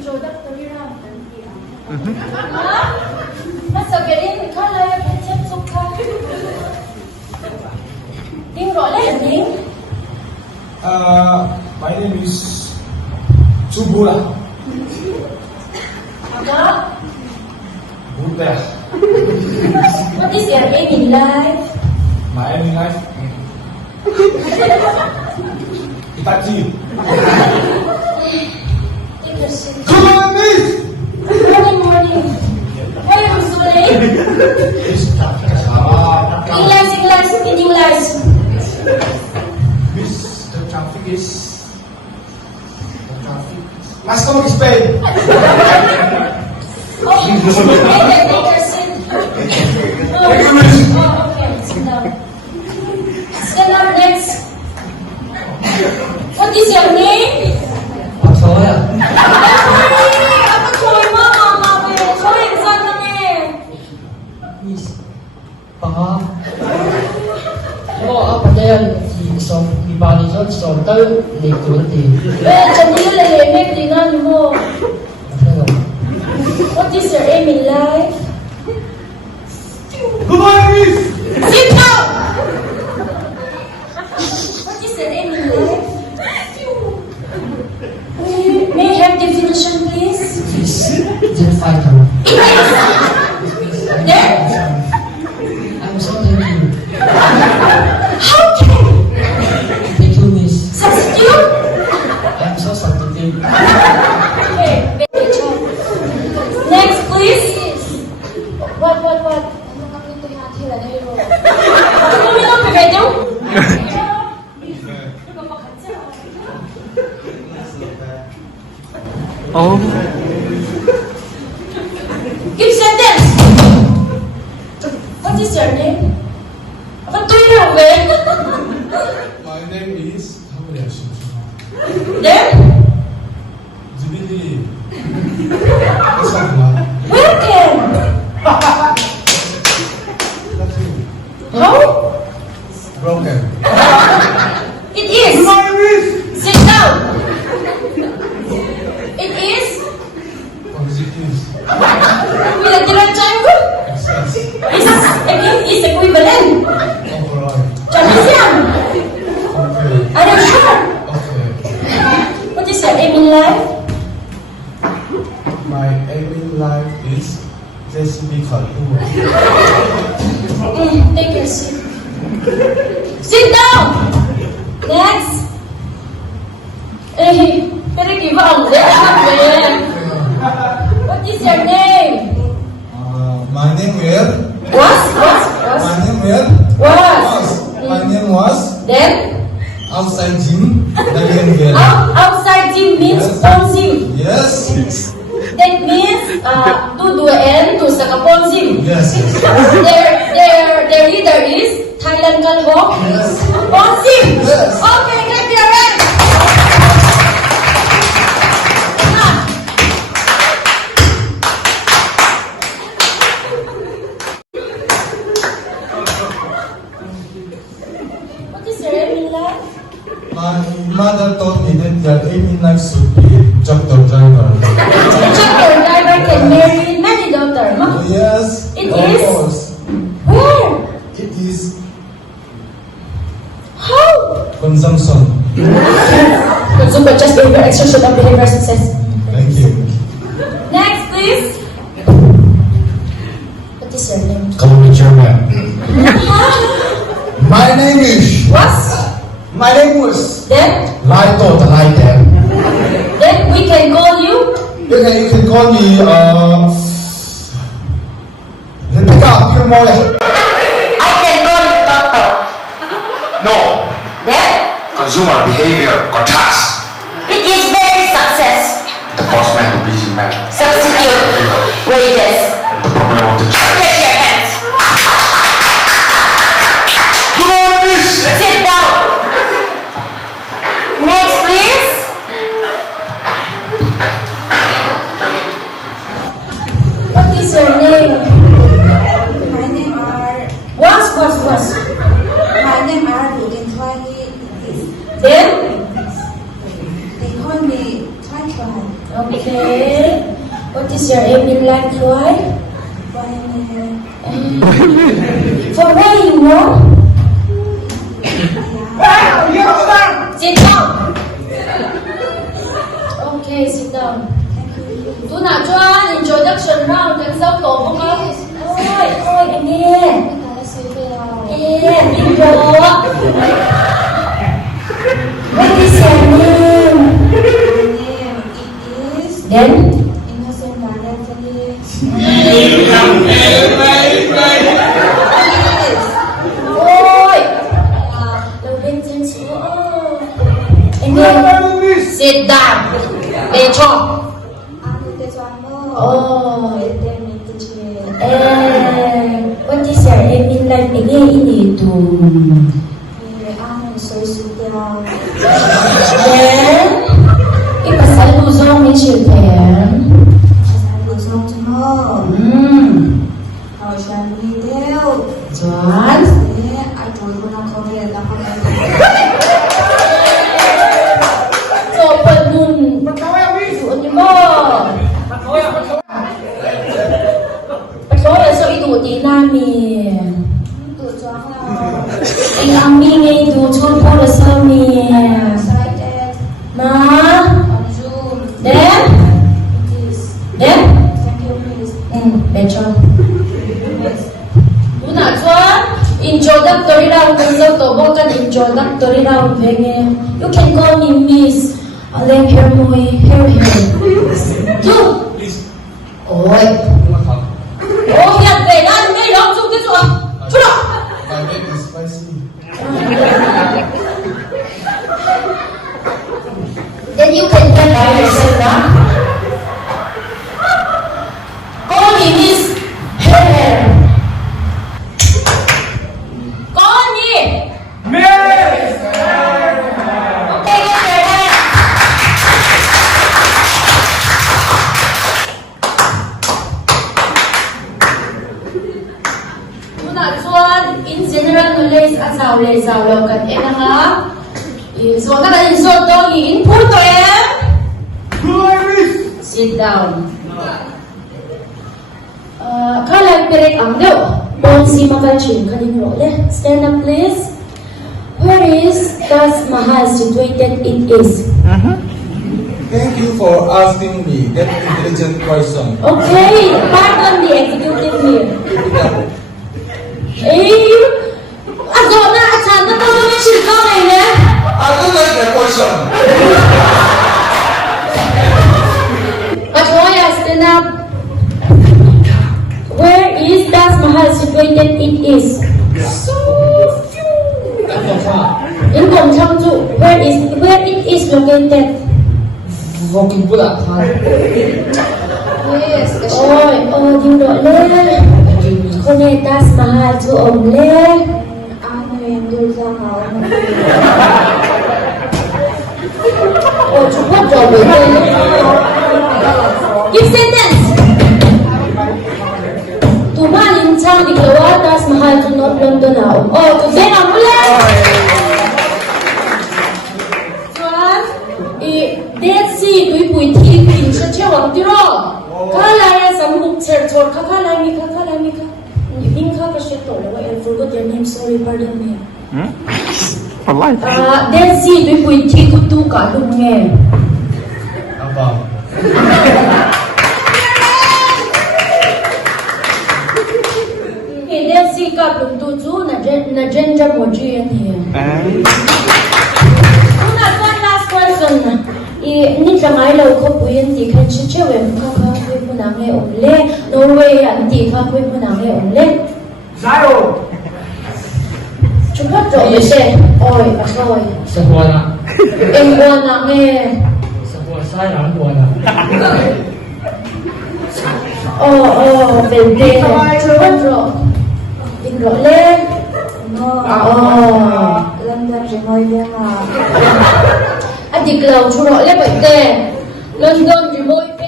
introductory round kan dia. Nasabihin ka laya ketchup suka. Ding role ding. My name is Chubura. Apa? Buddha. What is your aim in life? My aim in life? Itachi. Take a seat. Good morning, miss! Morning. Why are you so late? English, in English. Miss, the traffic is... My stomach is pain. Okay, take a seat. Thank you, miss. Okay, sit down. Stand up next. What is your name? Petera. Apa choy mo, mama? Choy, saan ka ni? Miss. Panga. Apa dia som ibali som tahu lektur di. Jadi lu lemek dengan mo. What is your aim in life? Good morning, miss! Sit down! What is your aim in life? May I have definition, please? Jet fighter. There? I'm so thank you. How can? Thank you, miss. Substitute? I'm so sensitive. Okay, good job. Next, please. What? Ano ka medyo? Oh. Give sentence. What is your name? What do you have? My name is... Then? Jibili. Welcome. How? Broken. It is. Good morning, miss! Sit down. It is. Positive. Bila direct triangle. Excess. Is equivalent. Overall. Chinese yan. Okay. Are you sure? Okay. What is your aim in life? My aim in life is just be control. Take your seat. Sit down. Next. Pero give up. What is your name? My name is... Was? My name is... Was. My name was... Then? Outside gym. Again. Outside gym means Yes. on gym. Yes. That means to do N to sa kapon gym. Yes. Their leader is Thailand Kalho. Yes. On gym. Yes. Okay, clap your hands. What is your aim in life? My mother taught me that the aim in life should be tractor driver. Tractor driver can marry many daughters, huh? Yes. It of is? course. Where? It is How? consumption. Consumer just behavior, exertion of behavior success. Thank you. Next, please. What is your name? Call me German. My name is... Was? My name was... Then Laito the Laiten. we can call you. You can call me... Rebecca Pirmoya. I can call you doctor. No, Then consumer behavior or task. it is very success. The boss man, the busy man. Substitute wages. The problem of the child. Clap your hands. Come on, miss! Sit down. Next, please. What is your name? My name are Was. my name are you can call me this. Then Okay. What is your aim in life, Troy? For why you know? Sit down. Okay, sit down. Do not join introduction round and so go. Ôi, em nghe. Intro. What is your name? Then? Ôi, đầu bên chân chúa. Em nghe. Sit down. Để cho. Oh. What is your aim in life? Em nghe ini tu. Then, ipasal luzon ni children. John. So, penun. Tuan mo. Patoya so itu di nami. Ang ami ngay du chon po la sami. Ma. Then. Becho. Una chuan introductory round kasi to bokan introductory round venge. You can call me Miss. Aleng hlimpui here. Du. Oi. Oh, yan về đó, ngay đó xuống cái xuống. Xuống đó. My name is Beisei. Then you can tell yourself that. Call me Miss Hair. Call me. Miss Hair. Okay, get your hair. In general knowledge at sao lo kan ena ha. So na kan so to input to sit down. Kala perek ang do. Bon si makachin kanin ro le. Stand up please. Where is Taj Mahal situated? It is. Thank you for asking me that intelligent question. Okay, pardon the executive here. Ako na at sana to sa chika ngayon. I don't like that question. Patoya, stand up. Where is Taj Mahal situated? It is. In Gongchangju. Where it is located? Walking pula kan. Yes. Oh, you know le. Kone Taj Mahal tu om le. Ano yang dulsa mau? Oh, cepat jawab le. Give sentence. Tuman incang di keluar Taj Mahal tu not belum tahu. Oh, tu saya nak mulai. Tuan, Dead Sea tu pui ti pin secia waktu ro. Kalau ya sambung cercor, kakak mi. Yung ka kasi to, I forgot your name. Sorry, pardon me. Dead Sea tu pui ti kutu ka lunge. Apa? Dead Sea ka luntu tu na gender moji yan here. Last question. Ni tlangai lo ko puyen ti kan chichewe mukha kwe punange omle Norway an ti kha kwe punange omle Zaro Chupat jo yese oi asoy Sebuah na. engwa na nge Sebuah saya buah na. Bende chupat jo ingro le London je moi bien Adik lau churo le bai te London ji moi pe